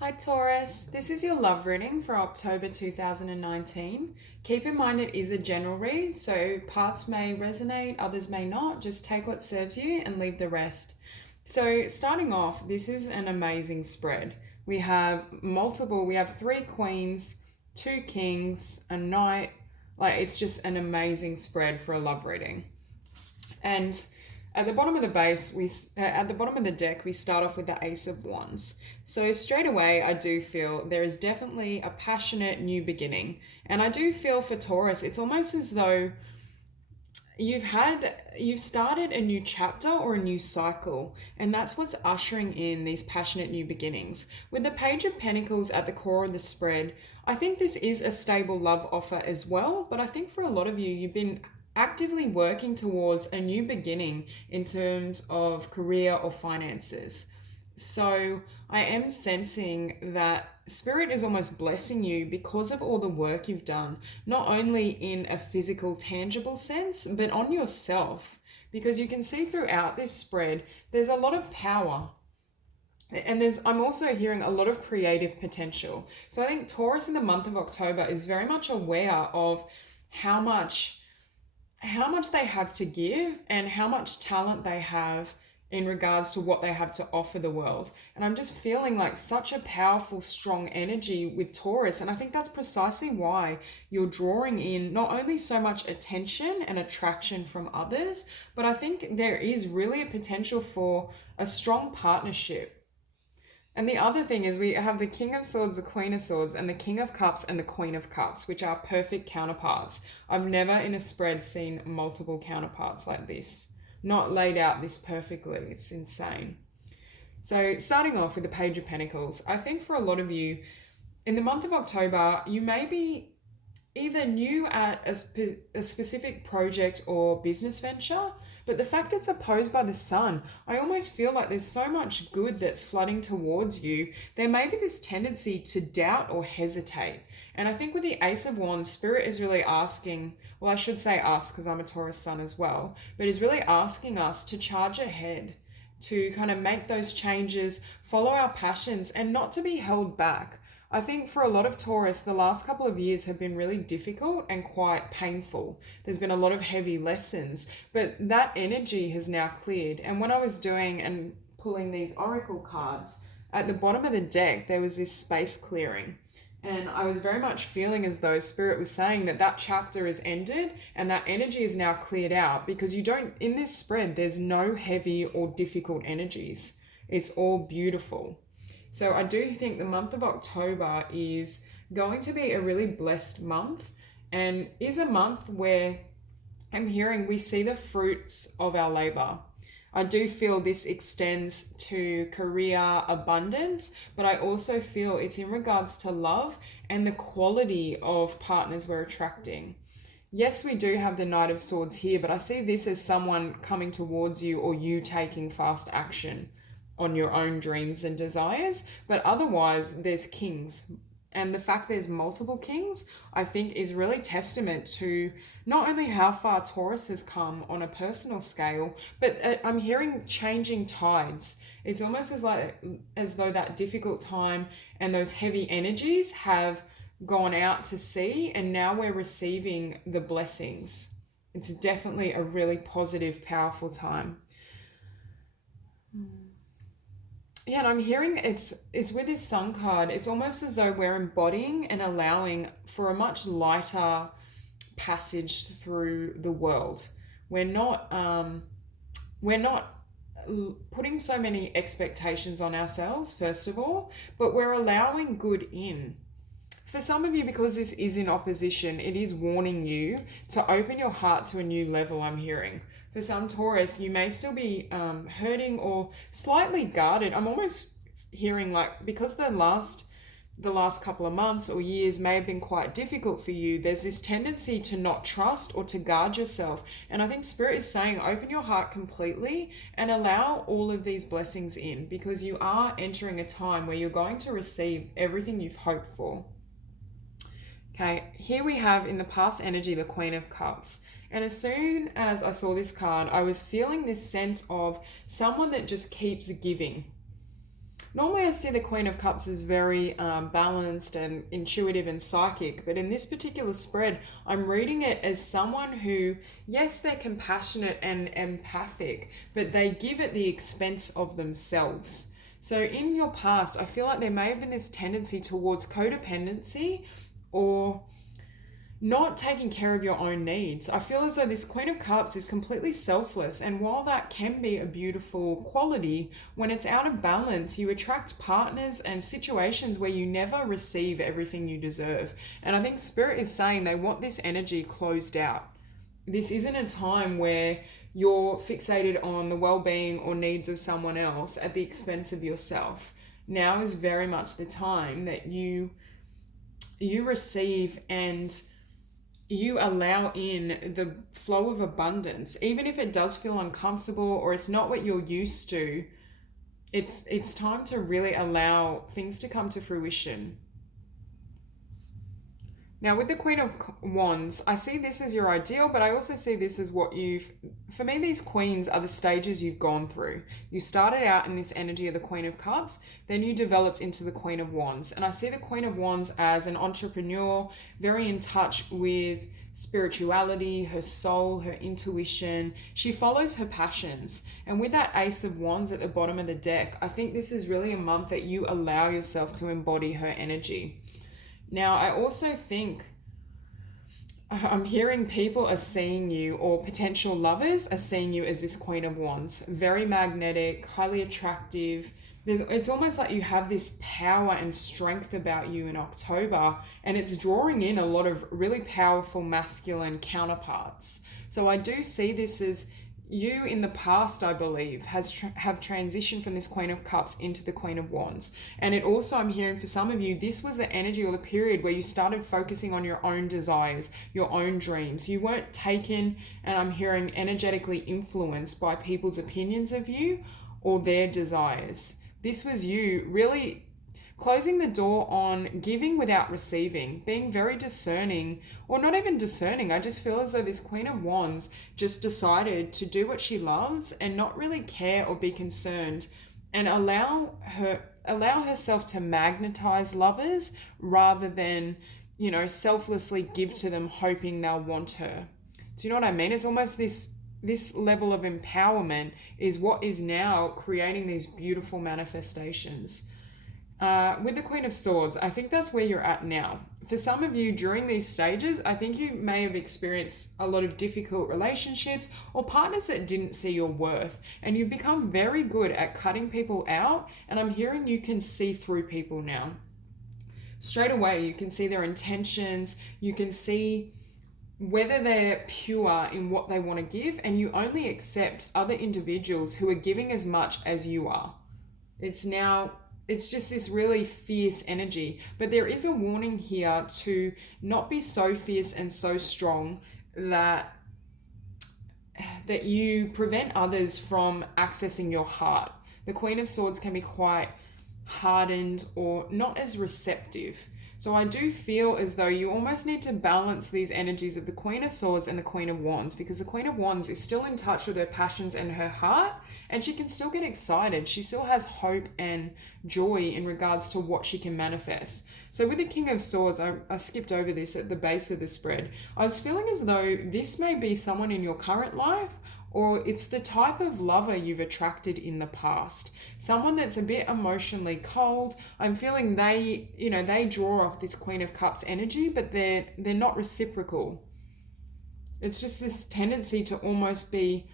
Hi Taurus, this is your love reading for October 2019. Keep in mind it is a general read, so parts may resonate, others may not. Just take what serves you and leave the rest. So, starting off, this is an amazing spread. We have three queens, two kings, a knight. It's just an amazing spread for a love reading. And at the bottom of the base, at the bottom of the deck, we start off with the Ace of Wands. So straight away, I do feel there is definitely a passionate new beginning, and I do feel for Taurus, it's almost as though you've started a new chapter or a new cycle, and that's what's ushering in these passionate new beginnings. With the Page of Pentacles at the core of the spread, I think this is a stable love offer as well, but I think for a lot of you, you've been actively working towards a new beginning in terms of career or finances. So I am sensing that Spirit is almost blessing you because of all the work you've done, not only in a physical, tangible sense, but on yourself. Because you can see throughout this spread, there's a lot of power. And I'm also hearing a lot of creative potential. So I think Taurus in the month of October is very much aware of how much they have to give and how much talent they have in regards to what they have to offer the world. And I'm just feeling like such a powerful, strong energy with Taurus. And I think that's precisely why you're drawing in not only so much attention and attraction from others, but I think there is really a potential for a strong partnership. And the other thing is we have the King of Swords, the Queen of Swords, and the King of Cups and the Queen of Cups, which are perfect counterparts. I've never in a spread seen multiple counterparts like this. Not laid out this perfectly. It's insane. So starting off with the Page of Pentacles, I think for a lot of you, in the month of October, you may be either new at a specific project or business venture, but the fact it's opposed by the sun, I almost feel like there's so much good that's flooding towards you. There may be this tendency to doubt or hesitate. And I think with the Ace of Wands, Spirit is really asking, well, I should say us because I'm a Taurus sun as well, but is really asking us to charge ahead, to kind of make those changes, follow our passions, and not to be held back. I think for a lot of Taurus, the last couple of years have been really difficult and quite painful. There's been a lot of heavy lessons, but that energy has now cleared. And when I was doing and pulling these oracle cards, at the bottom of the deck, there was this space clearing. And I was very much feeling as though Spirit was saying that that chapter is ended and that energy is now cleared out, because in this spread, there's no heavy or difficult energies. It's all beautiful. So I do think the month of October is going to be a really blessed month, and is a month where I'm hearing we see the fruits of our labor. I do feel this extends to career abundance, but I also feel it's in regards to love and the quality of partners we're attracting. Yes, we do have the Knight of Swords here, but I see this as someone coming towards you or you taking fast action on your own dreams and desires. But otherwise, there's kings. And the fact there's multiple kings, I think, is really testament to not only how far Taurus has come on a personal scale, but I'm hearing changing tides. It's almost as though that difficult time and those heavy energies have gone out to sea, and now we're receiving the blessings. It's definitely a really positive, powerful time. Yeah, and I'm hearing it's with this sun card, it's almost as though we're embodying and allowing for a much lighter passage through the world. We're not putting so many expectations on ourselves, first of all, but we're allowing good in. For some of you, because this is in opposition, it is warning you to open your heart to a new level, I'm hearing. For some Taurus, you may still be hurting or slightly guarded. I'm almost hearing like, because the last couple of months or years may have been quite difficult for you, there's this tendency to not trust or to guard yourself. And I think Spirit is saying, open your heart completely and allow all of these blessings in, because you are entering a time where you're going to receive everything you've hoped for. Okay, here we have in the past energy, the Queen of Cups. And as soon as I saw this card, I was feeling this sense of someone that just keeps giving. Normally, I see the Queen of Cups as very balanced and intuitive and psychic, but in this particular spread, I'm reading it as someone who, yes, they're compassionate and empathic, but they give at the expense of themselves. So, in your past, I feel like there may have been this tendency towards codependency or not taking care of your own needs. I feel as though this Queen of Cups is completely selfless, and while that can be a beautiful quality, when it's out of balance, you attract partners and situations where you never receive everything you deserve. And I think Spirit is saying they want this energy closed out. This isn't a time where you're fixated on the well-being or needs of someone else at the expense of yourself. Now is very much the time that you receive and you allow in the flow of abundance, even if it does feel uncomfortable or it's not what you're used to. It's time to really allow things to come to fruition. Now, with the Queen of Wands, I see this as your ideal, but I also see this as for me, these queens are the stages you've gone through. You started out in this energy of the Queen of Cups, then you developed into the Queen of Wands. And I see the Queen of Wands as an entrepreneur, very in touch with spirituality, her soul, her intuition. She follows her passions. And with that Ace of Wands at the bottom of the deck, I think this is really a month that you allow yourself to embody her energy. Now, I also think I'm hearing people are seeing you, or potential lovers are seeing you as this Queen of Wands. Very magnetic, highly attractive. It's almost like you have this power and strength about you in October, and it's drawing in a lot of really powerful masculine counterparts. So I do see this as you in the past, I believe, have transitioned from this Queen of Cups into the Queen of Wands. And it also, I'm hearing for some of you, this was the energy or the period where you started focusing on your own desires, your own dreams. You weren't taken, and I'm hearing, energetically influenced by people's opinions of you or their desires. This was you really closing the door on giving without receiving, being very discerning, or not even discerning. I just feel as though this Queen of Wands just decided to do what she loves and not really care or be concerned, and allow herself to magnetize lovers rather than, selflessly give to them hoping they'll want her. Do you know what I mean? It's almost this level of empowerment is what is now creating these beautiful manifestations. With the Queen of Swords, I think that's where you're at now. For some of you during these stages, I think you may have experienced a lot of difficult relationships or partners that didn't see your worth, and you've become very good at cutting people out, and I'm hearing you can see through people now. Straight away, you can see their intentions, you can see whether they're pure in what they want to give, and you only accept other individuals who are giving as much as you are. It's just this really fierce energy. But there is a warning here to not be so fierce and so strong that you prevent others from accessing your heart. The Queen of Swords can be quite hardened or not as receptive. So I do feel as though you almost need to balance these energies of the Queen of Swords and the Queen of Wands, because the Queen of Wands is still in touch with her passions and her heart, and she can still get excited. She still has hope and joy in regards to what she can manifest. So with the King of Swords, I skipped over this at the base of the spread. I was feeling as though this may be someone in your current life, or it's the type of lover you've attracted in the past. Someone that's a bit emotionally cold. I'm feeling they draw off this Queen of Cups energy, but they're not reciprocal. It's just this tendency to almost be,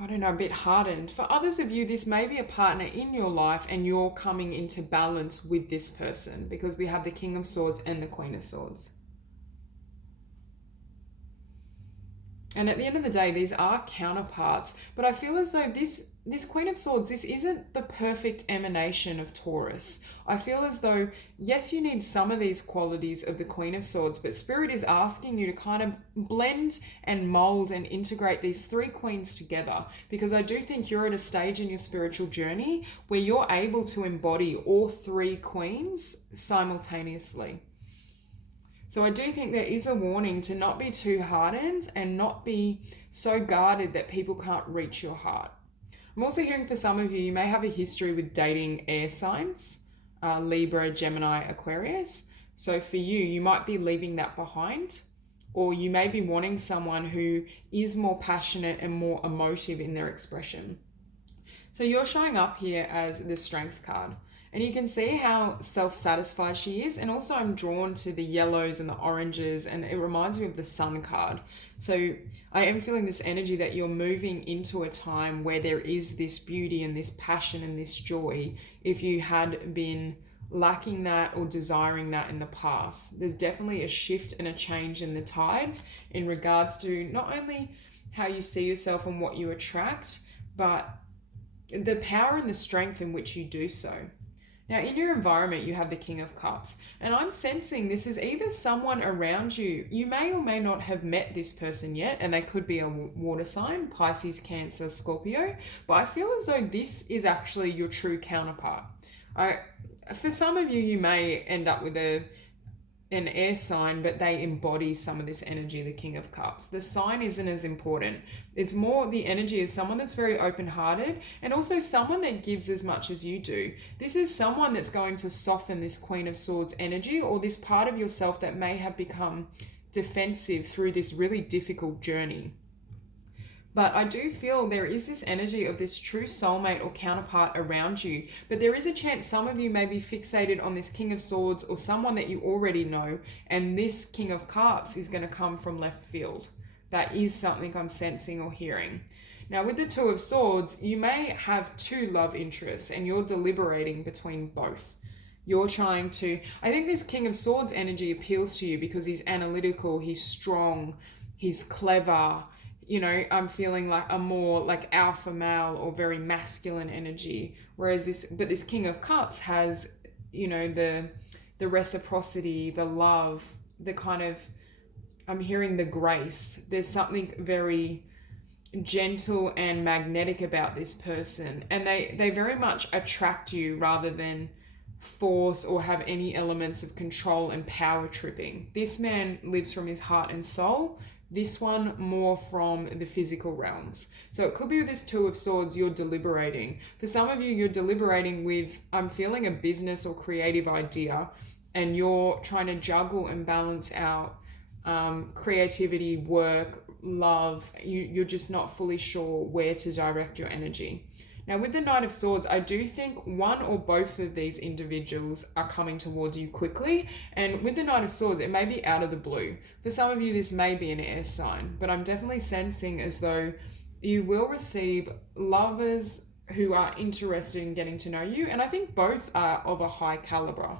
a bit hardened. For others of you, this may be a partner in your life and you're coming into balance with this person, because we have the King of Swords and the Queen of Swords. And at the end of the day, these are counterparts, but I feel as though this Queen of Swords, this isn't the perfect emanation of Taurus. I feel as though, yes, you need some of these qualities of the Queen of Swords, but Spirit is asking you to kind of blend and mold and integrate these three queens together, because I do think you're at a stage in your spiritual journey where you're able to embody all three queens simultaneously. So I do think there is a warning to not be too hardened and not be so guarded that people can't reach your heart. I'm also hearing for some of you, you may have a history with dating air signs, Libra, Gemini, Aquarius. So for you, you might be leaving that behind, or you may be wanting someone who is more passionate and more emotive in their expression. So you're showing up here as the Strength card. And you can see how self-satisfied she is. And also I'm drawn to the yellows and the oranges, and it reminds me of the Sun card. So I am feeling this energy that you're moving into a time where there is this beauty and this passion and this joy. If you had been lacking that or desiring that in the past, there's definitely a shift and a change in the tides in regards to not only how you see yourself and what you attract, but the power and the strength in which you do so. Now, in your environment, you have the King of Cups, and I'm sensing this is either someone around you. You may or may not have met this person yet, and they could be a water sign, Pisces, Cancer, Scorpio, but I feel as though this is actually your true counterpart. For some of you, you may end up with an air sign, but they embody some of this energy, the King of Cups. The sign isn't as important. It's more the energy of someone that's very open-hearted, and also someone that gives as much as you do. This is someone that's going to soften this Queen of Swords energy, or this part of yourself that may have become defensive through this really difficult journey. But I do feel there is this energy of this true soulmate or counterpart around you. But there is a chance some of you may be fixated on this King of Swords or someone that you already know. And this King of Cups is going to come from left field. That is something I'm sensing or hearing. Now with the Two of Swords, you may have two love interests and you're deliberating between both. You're trying to... I think this King of Swords energy appeals to you because he's analytical, he's strong, he's clever. You know, I'm feeling like a more like alpha male or very masculine energy. Whereas this King of Cups has, you know, the reciprocity, the love, the kind of, I'm hearing the grace. There's something very gentle and magnetic about this person. And they very much attract you rather than force or have any elements of control and power tripping. This man lives from his heart and soul. This one more from the physical realms. So it could be with this Two of Swords, you're deliberating. For some of you, you're deliberating with, I'm feeling a business or creative idea, and you're trying to juggle and balance out creativity, work, love. You're just not fully sure where to direct your energy. Now with the Knight of Swords, I do think one or both of these individuals are coming towards you quickly. And with the Knight of Swords, it may be out of the blue. For some of you, this may be an air sign, but I'm definitely sensing as though you will receive lovers who are interested in getting to know you. And I think both are of a high caliber.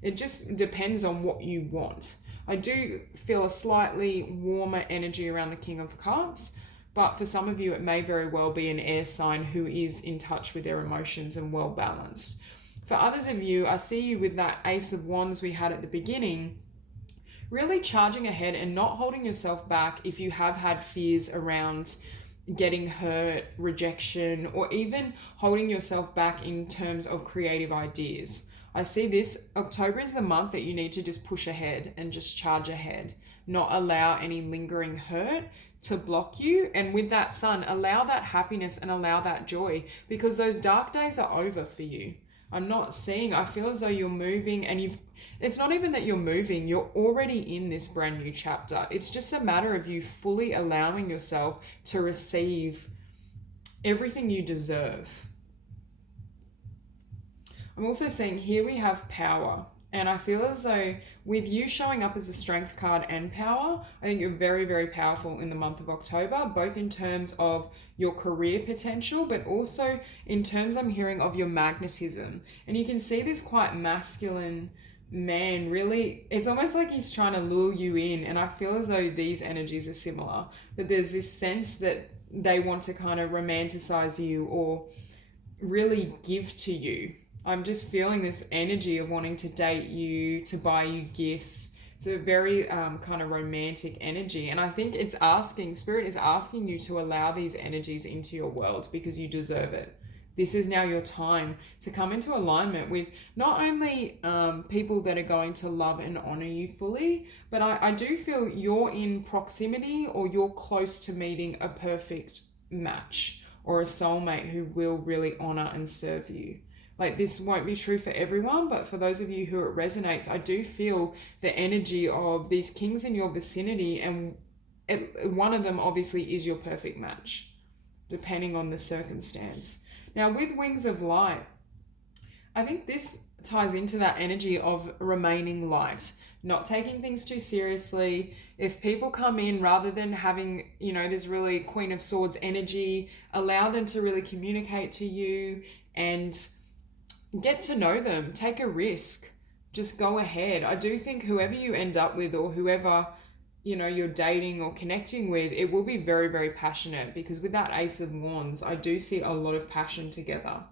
It just depends on what you want. I do feel a slightly warmer energy around the King of Cups. But for some of you, it may very well be an air sign who is in touch with their emotions and well balanced. For others of you, I see you with that Ace of Wands we had at the beginning, really charging ahead and not holding yourself back if you have had fears around getting hurt, rejection, or even holding yourself back in terms of creative ideas. I see this October is the month that you need to just push ahead and just charge ahead, not allow any lingering hurt to block you. And with that Sun, allow that happiness and allow that joy, because those dark days are over for you. I feel as though you're moving, and it's not even that you're moving, you're already in this brand new chapter. It's just a matter of you fully allowing yourself to receive everything you deserve. I'm also seeing here we have power. And I feel as though with you showing up as a strength card and power, I think you're very, very powerful in the month of October, both in terms of your career potential, but also in terms I'm hearing of your magnetism. And you can see this quite masculine man, really, it's almost like he's trying to lure you in. And I feel as though these energies are similar, but there's this sense that they want to kind of romanticize you or really give to you. I'm just feeling this energy of wanting to date you, to buy you gifts. It's a very kind of romantic energy. And I think Spirit is asking you to allow these energies into your world because you deserve it. This is now your time to come into alignment with not only people that are going to love and honor you fully, but I do feel you're in proximity or you're close to meeting a perfect match or a soulmate who will really honor and serve you. Like, this won't be true for everyone, but for those of you who it resonates, I do feel the energy of these kings in your vicinity, and one of them obviously is your perfect match, depending on the circumstance. Now, with Wings of Light, I think this ties into that energy of remaining light, not taking things too seriously. If people come in, rather than having, this really Queen of Swords energy, allow them to really communicate to you and get to know them. Take a risk. Just go ahead. I do think whoever you end up with, or whoever you're dating or connecting with, it will be very, very passionate, because with that Ace of Wands, I do see a lot of passion together.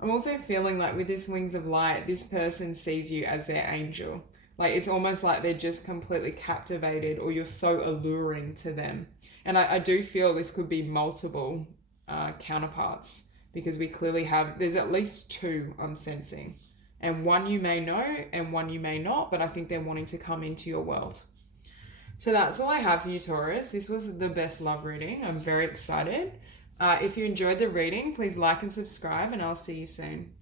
I'm also feeling like with this Wings of Light, this person sees you as their angel. Like, it's almost like they're just completely captivated, or you're so alluring to them. And I do feel this could be multiple counterparts, because we clearly have, there's at least two I'm sensing. And one you may know and one you may not, but I think they're wanting to come into your world. So that's all I have for you, Taurus. This was the best love reading. I'm very excited. If you enjoyed the reading, please like and subscribe, and I'll see you soon.